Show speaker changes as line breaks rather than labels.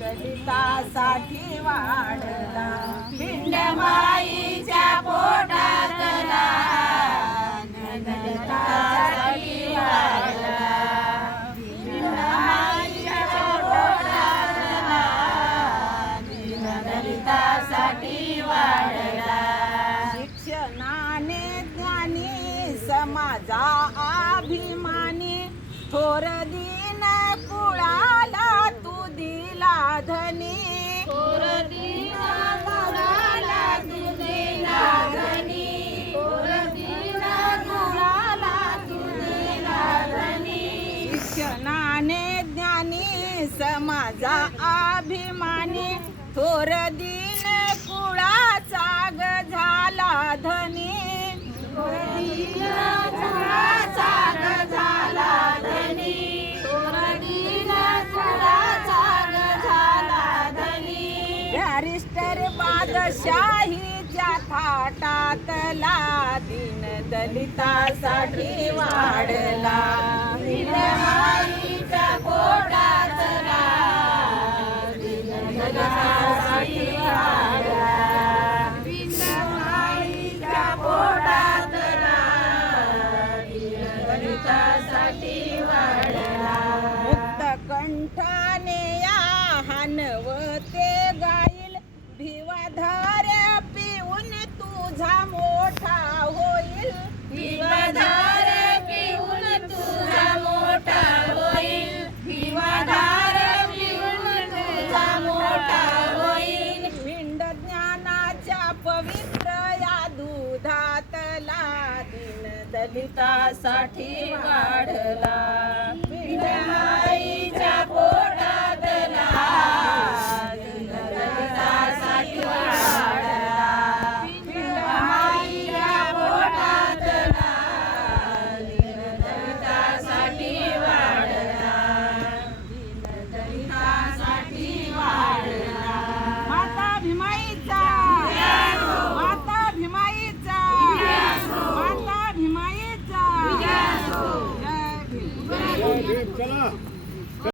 दलितासाठी वाढला.
पिंड माईच्या पोटातला वाढला. पिंड माईच्या पोटातला दलितासाठी वाढला.
शिक्षणाने ज्ञानी समाजा अभिमान थोर दिन कुळाला तू दिला धनी.
थोर दीना कुणाला तू दिला धनी. थोर दीना कुणाला तू दिला धनी.
शिक्षणाने ज्ञानी समाजा अभिमानी. थोर दिन बॅरिस्टर थाटातला दिन दलितासाठी वाढला.
पिंड माईच्या पोटातला दलितासाठी वाढला. माईच्या पोटातला दलितासाठी वाढला.
मुक्त कंठाने या हनवते गाईल भिवाधार पिऊन तुझा मोठा होईल.
भिवाधाऱ्या पिऊन तुझा मोठा होईल. भिवाधाऱ्या पिऊन तुझा मोठा होईल.
पिंड ज्ञानाच्या पवित्र या दुधातला दिन दलितासाठी वाढला.
पिंड